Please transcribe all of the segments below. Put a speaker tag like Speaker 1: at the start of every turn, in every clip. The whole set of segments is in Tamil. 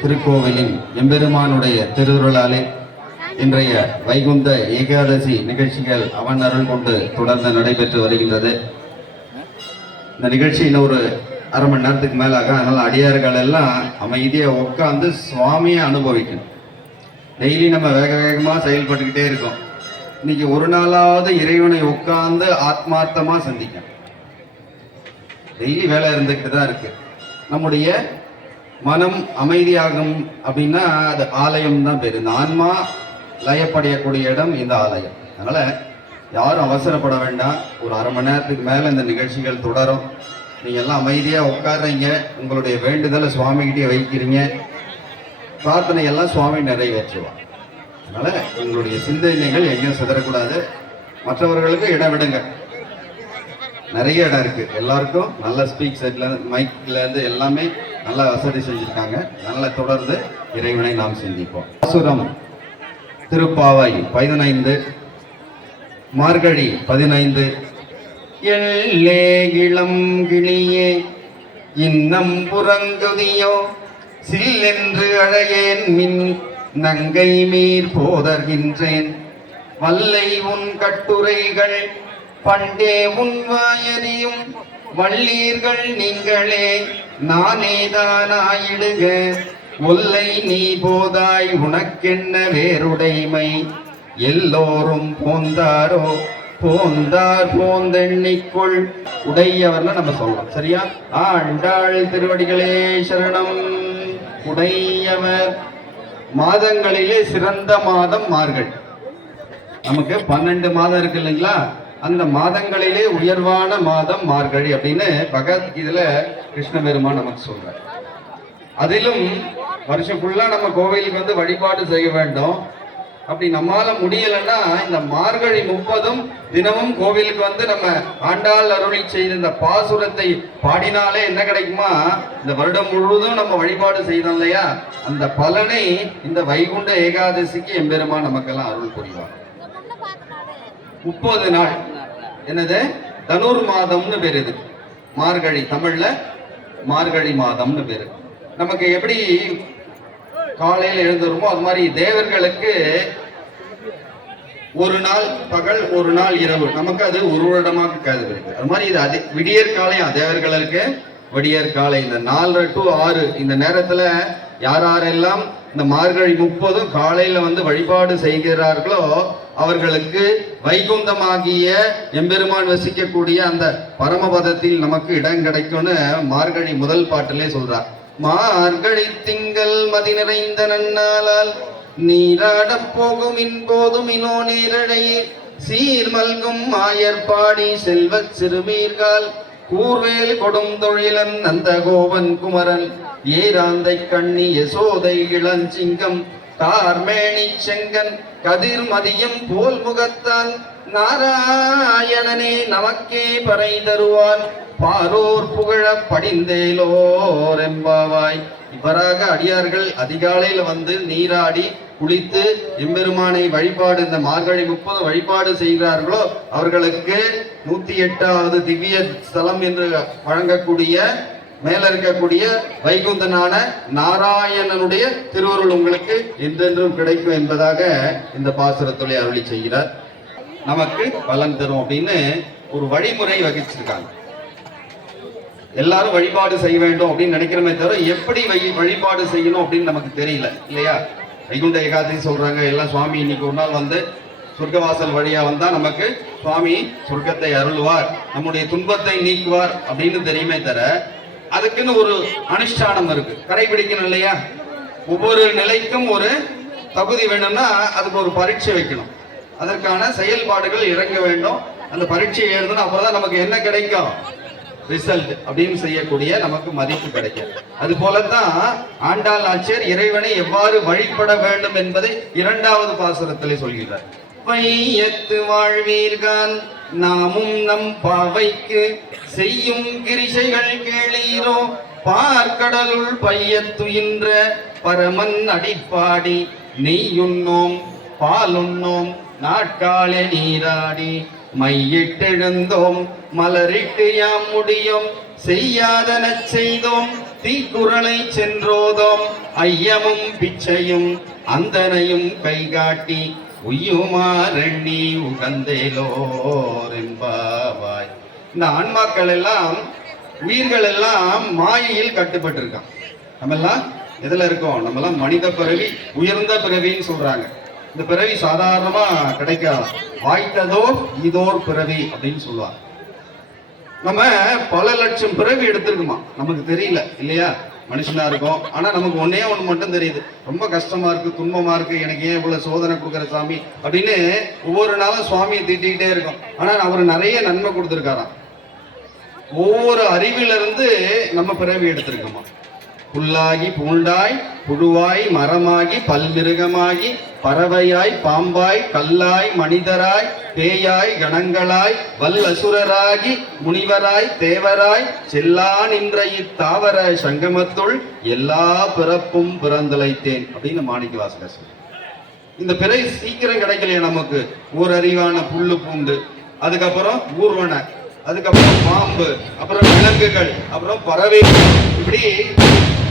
Speaker 1: திருக்கோவிலின் எம்பெருமானுடைய திருவுருளாலே இன்றைய வைகுந்த ஏகாதசி நிகழ்ச்சிகள் அவன் அருள் கொண்டு தொடர்ந்து நடைபெற்று வருகின்றது. இந்த நிகழ்ச்சி இன்னும் ஒரு அரை மணி நேரத்துக்கு மேலாக அதனால் அடியார்கள் எல்லாம் அமைதியை உட்காந்து சுவாமியை அனுபவிக்கணும். டெய்லி நம்ம வேக வேகமாக செயல்பட்டுக்கிட்டே இருக்கோம். இன்னைக்கு ஒரு நாளாவது இறைவனை உட்கார்ந்து ஆத்மார்த்தமாக சந்திக்கணும். டெய்லி வேலை இருந்துக்கிட்டு தான் இருக்கு. நம்முடைய மனம் அமைதியாகும் அப்படின்னா அது ஆலயம் தான் பேர். இந்த ஆன்மா லயப்படையக்கூடிய இடம் இந்த ஆலயம். அதனால் யாரும் அவசரப்பட வேண்டாம். ஒரு அரை மணி நேரத்துக்கு மேலே இந்த நிகழ்ச்சிகள் தொடரும். நீங்கள் எல்லாம் அமைதியாக உட்காடுறீங்க உங்களுடைய வேண்டுதலை சுவாமிகிட்டே வைக்கிறீங்க. பிரார்த்தனை எல்லாம் சுவாமி நிறைவேற்றுவார். அதனால் உங்களுடைய சிந்தனைகள் எங்கேயும் சிதறக்கூடாது. மற்றவர்களுக்கு இடம் விடுங்க. நிறைய இடம் இருக்கு. எல்லாருக்கும் நல்ல ஸ்பீக் செட்ல மைக்ல இருந்து எல்லாமே நல்ல வசதி செஞ்சிருக்காங்க. நல்லா தொடர்ந்து இறைவனை நாம் சிந்திப்போம். அசுரம் திருப்பாவை பதினைந்து மார்கழி பதினைந்து எல்லே இளம் கிளியே இன்னம் புறங்குதியோ சில்லென்று அழையேன் மின் நங்கை மீர் போதர்கின்றேன். வல்லை உன் கட்டுரைகள் பண்டே உன்வாயறியும் வள்ளீர்கள் நீங்களே நானேதானாயிடுக ஒல்லை நீ போதாய் உனக்கென்ன வேறுடைமை? எல்லோரும் போந்தாரோ? போந்தார் போந்தெண்ணிக்குள். உடையவர்னு நம்ம சொல்றோம் சரியா? ஆண்டாள் திருவடிகளே சரணம். உடையவர். மாதங்களிலே சிறந்த மாதம் மார்கள். நமக்கு பன்னெண்டு மாதம் இருக்கு இல்லைங்களா? அந்த மாதங்களிலே உயர்வான மாதம் மார்கழி அப்படின்னு பகவத்கீதையில கிருஷ்ண பெருமான் நமக்கு சொல்றார். அதிலும் வருஷம் ஃபுல்லா நம்ம கோவிலுக்கு வந்து வழிபாடு செய்ய வேண்டும். அப்படி நம்மால முடியலன்னா இந்த மார்கழி முப்பதும் தினமும் கோவிலுக்கு வந்து நம்ம ஆண்டாள் அருளி செய்த இந்த பாசுரத்தை பாடினாலே என்ன கிடைக்குமா? இந்த வருடம் முழுவதும் நம்ம வழிபாடு செய்தோம் இல்லையா? அந்த பலனை இந்த வைகுண்ட ஏகாதசிக்கு எம்பெருமா நமக்கெல்லாம் அருள் புரிவார். முப்பது நாள். என்னது? தனுர் மாதம்னு பேர் இது. மார்கழி தமிழ்ல மார்கழி மாதம்னு பேரு நமக்கு எப்படி காலையில் எழுந்துருமோ அது மாதிரி தேவர்களுக்கு ஒரு நாள் பகல் ஒரு நாள் இரவு. நமக்கு அது ஒரு வருடமாக கருது இருக்கு அது மாதிரி இது அதே விடியற் காலையும் தேவர்களுக்கு விடியற் காலை. இந்த நாலு டு ஆறு இந்த நேரத்துல யார் யாரெல்லாம் இந்த மார்கழி முப்பதும் காலையில வந்து வழிபாடு செய்கிறார்களோ அவர்களுக்கு வைகுந்தமாகிய எம்பெருமான் வசிக்கக்கூடிய அந்த பரமபதத்தில் நமக்கு இடம் கிடைக்கும்னு மார்கழி முதல் பாட்டிலே சொல்றார் மார்கழி திங்கள் மதி நிறைந்த நன்னாளால் நீராடப் போகும் இன்போதும் இனோ நேரழையே சீர் மல்கும் மாயற்பாடி செல்வச் சிறுமீர்கால். கூர்வேல் கொடும் தொழிலன் நந்த கோவன் குமரன். ஏராந்தை கண்ணி யசோதை இளஞ்சிங்கம். தார்மேனி செங்கன். கதிர் மதியம் போல் முகத்தான் நாராயணனே நமக்கே பறை தருவான். பாரோர் புகழ படிந்தேலோர் எம்பாவாய் இவ்வாறாக அடியார்கள் அதிகாலையில் வந்து நீராடி குளித்து எம்பெருமானை வழிபாடு இந்த மார்கழி முப்பது வழிபாடு செய்கிறார்களோ அவர்களுக்கு நூத்தி எட்டாவது திவ்ய ஸ்தலம் என்று வழங்கக்கூடிய மேல இருக்கக்கூடிய வைகுந்தனான நாராயணனுடைய திருவருள் உங்களுக்கு என்றென்றும் கிடைக்கும் என்பதாக இந்த பாசுரத்துறை அருளி செய்கிறார். நமக்கு பலன் தரும் அப்படின்னு ஒரு வழிமுறை வகிச்சிருக்காங்க. எல்லாரும் வழிபாடு செய்ய வேண்டும் அப்படின்னு நினைக்கிறமே தவிர எப்படி வை- வழிபாடு செய்யணும் அப்படின்னு நமக்கு தெரியல இல்லையா? வைகுண்ட ஏகாதசி சொல்றாங்க எல்லாம் சுவாமி இன்னைக்கு ஒரு நாள் வந்து சொர்க்கவாசல் வழியா வந்தா நமக்கு சுவாமி சொர்க்கத்தை அருள்வார் நம்முடைய துன்பத்தை நீக்குவார் அப்படின்னு தெரியுமே தர அதுக்குன்னு ஒரு அனுஷ்டானம் இருக்கு. கடைபிடிக்கணும் இல்லையா? ஒவ்வொரு நிலைக்கும் ஒரு தகுதி வேணும்னா அதுக்கு ஒரு பரீட்சை வைக்கணும். அதற்கான செயல்பாடுகள் இறங்க வேண்டும். அந்த பரீட்சை எழுதணும் அப்பதான் நமக்கு என்ன கிடைக்கும்? ரிசல்ட் அப்படின்னு செய்யக்கூடிய நமக்கு மதிப்பு கிடைக்கும். அது போலத்தான் ஆண்டாள் ஆட்சியர் இறைவனை எவ்வாறு வழிபட வேண்டும் என்பதை இரண்டாவது பாசுரத்திலே சொல்கிறார். வையத்து வாழ்வீர்கான் நாமும் நம் பாவைக்கு செய்யும் கிரிசைகள் கேளீரோ? பார்க்கடலுள் பையத்துயின்ற பரமன் அடிப்பாடி நெய்யுண்ணோம் பாலுண்ணோம் நாட்காலே நீராடி மையிட்டெழுந்தோம் மலரிட்டு யாம் முடியும் செய்யாதன செய்தோம் தீக்குறளை சென்றோதோம் ஐயமும் பிச்சையும் அந்தனையும் கைகாட்டி உய்யுமாறெண்ணி உகந்தேலோரென்பாவாய். இந்த ஆன்மாக்கள் எல்லாம் உயிர்கள் எல்லாம் மாயையில் கட்டுப்பட்டிருக்கான். நம்ம எல்லாம் எதுல இருக்கோம்? நம்ம எல்லாம் மனித பிறவி உயர்ந்த பிறவின்னு சொல்றாங்க. இந்த பிறவி சாதாரணமா கிடைக்காது வாய்த்ததோர் இதோர் பிறவி அப்படின்னு சொல்லுவாங்க. நம்ம பல லட்சம் பிறவி எடுத்திருக்குமா? நமக்கு தெரியல இல்லையா? மனுஷனா இருக்கும். ஆனா நமக்கு ஒன்னே ஒண்ணு மட்டும் தெரியுது. ரொம்ப கஷ்டமா இருக்கு துன்பமா இருக்கு எனக்கு ஏன் இவ்வளவு சோதனை கொடுக்குற சாமி அப்படின்னு ஒவ்வொரு நாளும் சுவாமியை திட்டிக்கிட்டே இருக்கும். ஆனா அவர் நிறைய நன்மை கொடுத்துருக்காராம். ஒவ்வொரு அறிவிலிருந்து நம்ம பிறவி எடுத்திருக்கோமா? புல்லாகி பூண்டாய் புழுவாய் மரமாகி பல்மிருகமாகி பறவையாய் பாம்பாய் கல்லாய் மனிதராய் பேயாய் கணங்களாய் வல்லசுரராகி முனிவராய் தேவராய் செல்லா நின்ற இத்தாவர சங்கமத்துள் எல்லா பிறப்பும் பிறந்தலைத்தேன் அப்படின்னு மாணிக்க வாசகர் இந்த பிறை சீக்கிரம் கிடைக்கலையே நமக்கு. ஒரு அறிவான புல்லு பூண்டு அதுக்கப்புறம் ஊர்வன அதுக்கப்புறம் பாம்பு அப்புறம் விலங்குகள் அப்புறம் பறவை இப்படி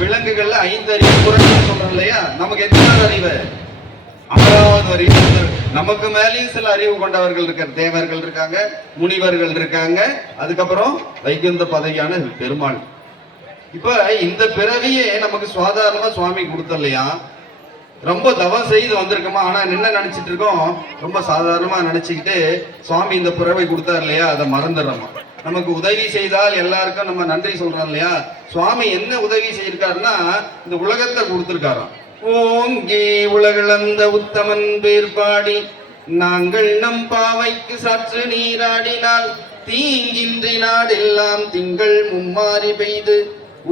Speaker 1: விலங்குகள்ல ஐந்து அறிவு குறைஞ்சு சொல்றோம் இல்லையா? நமக்கு எத்தனாவது அறிவு? ஆறாவது அறிவு நமக்கு மேலேயும் சில அறிவு கொண்டவர்கள் இருக்கிற தேவர்கள் இருக்காங்க முனிவர்கள் இருக்காங்க. அதுக்கப்புறம் வைகுந்த பதவியான பெருமாள். இப்ப இந்த பிறவியே நமக்கு சுவாதாரணமா சுவாமி கொடுத்தலையா ரொம்ப தவம் செய்து வந்திருக்கோமா? ஆனா என்ன நினைச்சிட்டு இருக்கோம்? ரொம்ப சாதாரணமா நினைச்சுக்கிட்டு சுவாமி இந்த பிறவை கொடுத்தார் இல்லையா? அதை மறந்துடுறோமா? நமக்கு உதவி செய்தால் எல்லாருக்கும் நம்ம நன்றி சொல்றோம் இல்லையா? சுவாமி என்ன உதவி செய்யிருக்காருன்னா இந்த உலகத்தை கொடுத்துருக்காராம். ஓங்கி உலகளந்த உத்தமன் பேர் பாடி நாங்கள் நம் பாவைக்கு சற்று நீராடினால் தீங்கின்றி நாடெல்லாம் திங்கள் மும்மாறி பெய்து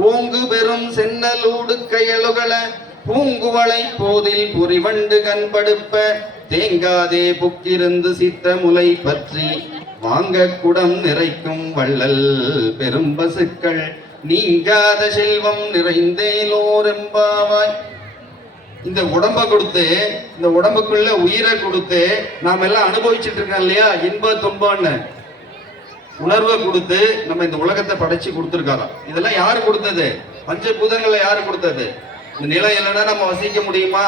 Speaker 1: ஓங்கு பெரும் சென்னலூடு கையலுகள பூங்குவளை போதில் புரிவண்டு கண்படுப்ப தேங்காதே புக்கிருந்து சித்த முலை பற்றி வாங்க குடம் நிறைக்கும் வள்ளல் பெரும் பசுக்கள். நீங்காத செல்வம் நிறைந்தேலோரெம்பாவாய். இந்த உடம்ப கொடுத்து இந்த உடம்புக்குள்ள உயிரை கொடுத்து நாம எல்லாம் அனுபவிச்சுட்டு இருக்கோம் இல்லையா? இன்ப துன்பம்னு. உணர்வை கொடுத்து நம்ம இந்த உலகத்தை படைச்சு கொடுத்துருக்காராம். இதெல்லாம் யாரு கொடுத்தது? பஞ்சபூதங்களை யாரு கொடுத்தது? இந்த நிலம் இல்லைன்னா நம்ம வசிக்க முடியுமா?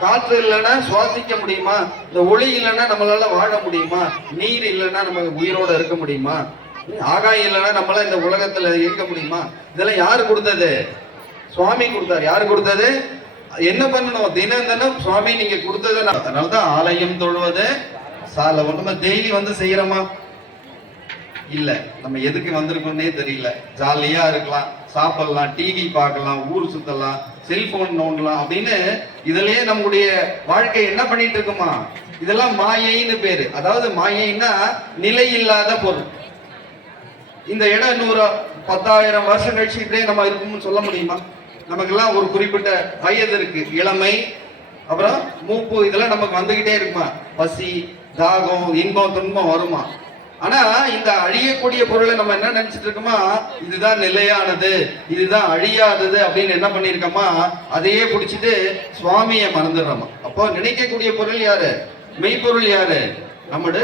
Speaker 1: காற்று இல்லைன்னா சுவாசிக்க முடியுமா? இந்த ஒளி இல்லைன்னா நம்மளால வாழ முடியுமா? நீர் இல்லைன்னா நம்ம உயிரோட இருக்க முடியுமா? ஆகாயம் இல்லைன்னா நம்மளால இந்த உலகத்துல இருக்க முடியுமா? இதெல்லாம் யாரு கொடுத்தது? சுவாமி கொடுத்தாரு. யாரு கொடுத்தது? என்ன பண்ணணும்? தினம் தினம் சுவாமி நீங்க கொடுத்தது அதனாலதான் ஆலயம் தொழுவது. சால நம்ம டெய்லி வந்து செய்யறோமா? இல்லை. நம்ம எதுக்கு வந்திருக்கோம்னே தெரியல. ஜாலியாக இருக்கலாம். சாப்பிடலாம் டிவி பார்க்கலாம் ஊர் சுத்தலாம் செல்போன் நோண்டலாம் அப்படின்னு இதுலயே நம்முடைய வாழ்க்கை என்ன பண்ணிட்டு இருக்குமா? இதெல்லாம் மாயைன்னு பேரு. அதாவது மாயைன்னா நிலை இல்லாத பொருள். இந்த இடம் நூறு பத்தாயிரம் வருஷம் கழிச்சு இப்படியே நம்ம இருக்கும்னு சொல்ல முடியுமா? நமக்கெல்லாம் ஒரு குறிப்பிட்ட வயது இருக்கு. இளமை அப்புறம் மூப்பு இதெல்லாம் நமக்கு வந்துகிட்டே இருக்குமா? பசி தாகம் இன்பம் துன்பம் வருமா? ஆனா இந்த அழியக்கூடிய பொருளை நம்ம என்ன நினைச்சிட்டு இருக்கோமா? இதுதான் நிலையானது இதுதான் அழியாதது அப்படின்னு என்ன பண்ணிருக்கோமா அதையே பிடிச்சிட்டு சுவாமியை மறந்துடுறோமா. அப்போ நினைக்கக்கூடிய பொருள் யாரு? மெய்ப்பொருள் யாரு? நம்மடு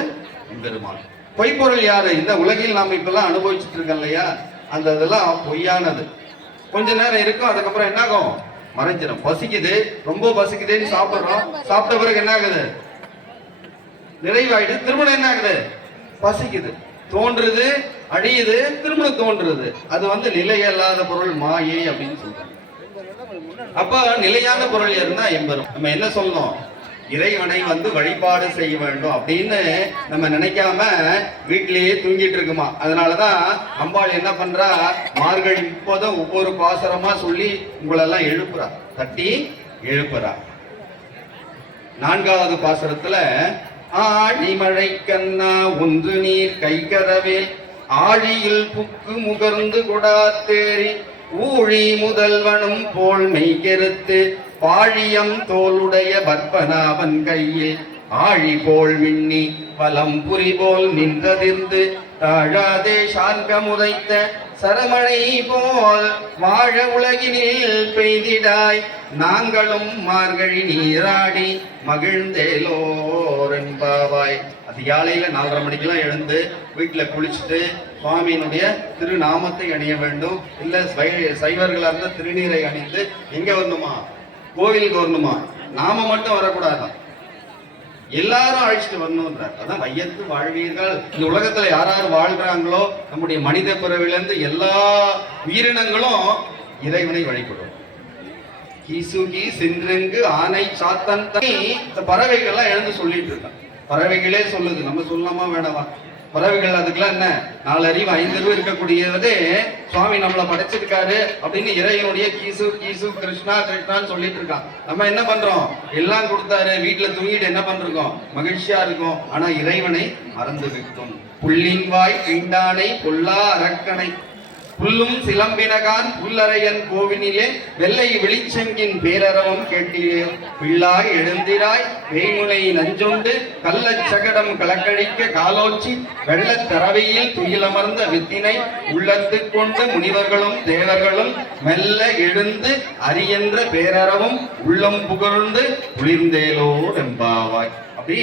Speaker 1: பெருமாள். பொய்ப்பொருள் யாரு? இந்த உலகில் நாம் இப்பெல்லாம் அனுபவிச்சுட்டு இருக்கோம் இல்லையா? அந்த இதெல்லாம் பொய்யானது. கொஞ்ச நேரம் இருக்கும் அதுக்கப்புறம் என்ன ஆகும் மறைஞ்சிடும் பசிக்குது. ரொம்ப பசிக்குதுன்னு சாப்பிடுறோம். சாப்பிட்ட பிறகு என்ன ஆகுது நிறைவாயிடுது. திருமணம் என்ன ஆகுது பசிக்குது. தோன்றுது அழியுது திரும்ப தோன்றுது. அது வந்து நிலையல்லாத பொருள் மாயை அப்படின்னு சொல்றாங்க. அப்ப நிலையான பொருள் இருந்தா எம்பரும் நம்ம என்ன சொல்லணும் இறைவனை வந்து வழிபாடு செய்ய வேண்டும் அப்படின்னு நம்ம நினைக்காம வீட்டிலேயே தூங்கிட்டு இருக்குமா? அதனாலதான் அம்பாள் என்ன பண்றா? மார்கழி இப்போதான் ஒவ்வொரு பாசரமா சொல்லி உங்களெல்லாம் எழுப்புறா. தட்டி எழுப்புறா. நான்காவது பாசரத்துல ஆழிமழை கண்ணா ஒன்று நீர் கைகரவேல் ஆழியில் புக்கு முகர்ந்து குடாத்தேறி ஊழி முதல்வனும் போல் மெய்கெருத்து பாழியம் தோளுடைய பற்பனாவன் கையில் ஆழி போல் மின்னி பலம் புரி போல் நின்றதிர்ந்து தாழாதே சார்கமுதைத்த சரமழை போல் வாழ உலகினில் பெய்திடாய். நாங்களும் மார்கழி நீராடி மகிழ்ந்தேலோரன்பாவாய் அதிகாலையில நாலரை மணிக்கெல்லாம் எழுந்து வீட்டுல குளிச்சுட்டு சுவாமியினுடைய திருநாமத்தை அணிய வேண்டும். இல்ல சை- சைவர்களா இருந்தா திருநீரை அணிந்து எங்க வரணுமா? கோவிலுக்கு வரணுமா? நாம மட்டும் வரக்கூடாதான். எல்லாரும் அழைச்சிட்டு வரணும்ன்றார். அதான் வையத்து வாழ்வீர்கள். இந்த உலகத்துல யார் வாழ்றாங்களோ நம்முடைய மனித பிறவிலிருந்து எல்லா உயிரினங்களும் இறைவனை வழிபடும். கீசுகி சென்றெங்கு ஆனை சாத்தன் தனி. இந்த பறவைகள்லாம் எழுந்து சொல்லிட்டு இருக்கான். பறவைகளே சொல்லுது. நம்ம சொல்லலாமா வேணாமா? பறவைகள் அதுக்கெல்லாம் என்ன? நாலு அறிவு ஐந்து அறிவு இருக்கக்கூடியதே சுவாமி நம்மளை படைச்சிருக்காரு அப்படின்னு இறைவனுடைய கீசு கீசு கிருஷ்ணா கிருஷ்ணான்னு சொல்லிட்டு இருக்கான். நம்ம என்ன பண்றோம்? எல்லாம் கொடுத்தாரு வீட்டுல தூங்கிட்டு என்ன பண்றோம்? மகிழ்ச்சியா இருக்கும். ஆனா இறைவனை மறந்து விட்டோம் புள்ளின் வாய் பிண்டானை பொல்லா அரக்கனை புல்லும் சிலம்பினகான் புல்லறையன் கோவினிலே வெள்ளை வெளிச்செங்கின் பேரறவம் கேட்டிலே பிள்ளாய் எழுந்திராய் வெய்முனை நஞ்சுண்டு கள்ளச் சகடம் கலக்கழிக்க காலோச்சி வெள்ளத் தரவையில் துயிலமர்ந்த வித்தினை உள்ளத்து கொண்டு முனிவர்களும் தேவர்களும் மெல்ல எழுந்து அரியன்ற பேரறவும் உள்ளம் புகழ்ந்து குளிர்ந்தேலோ எம்பாவாய்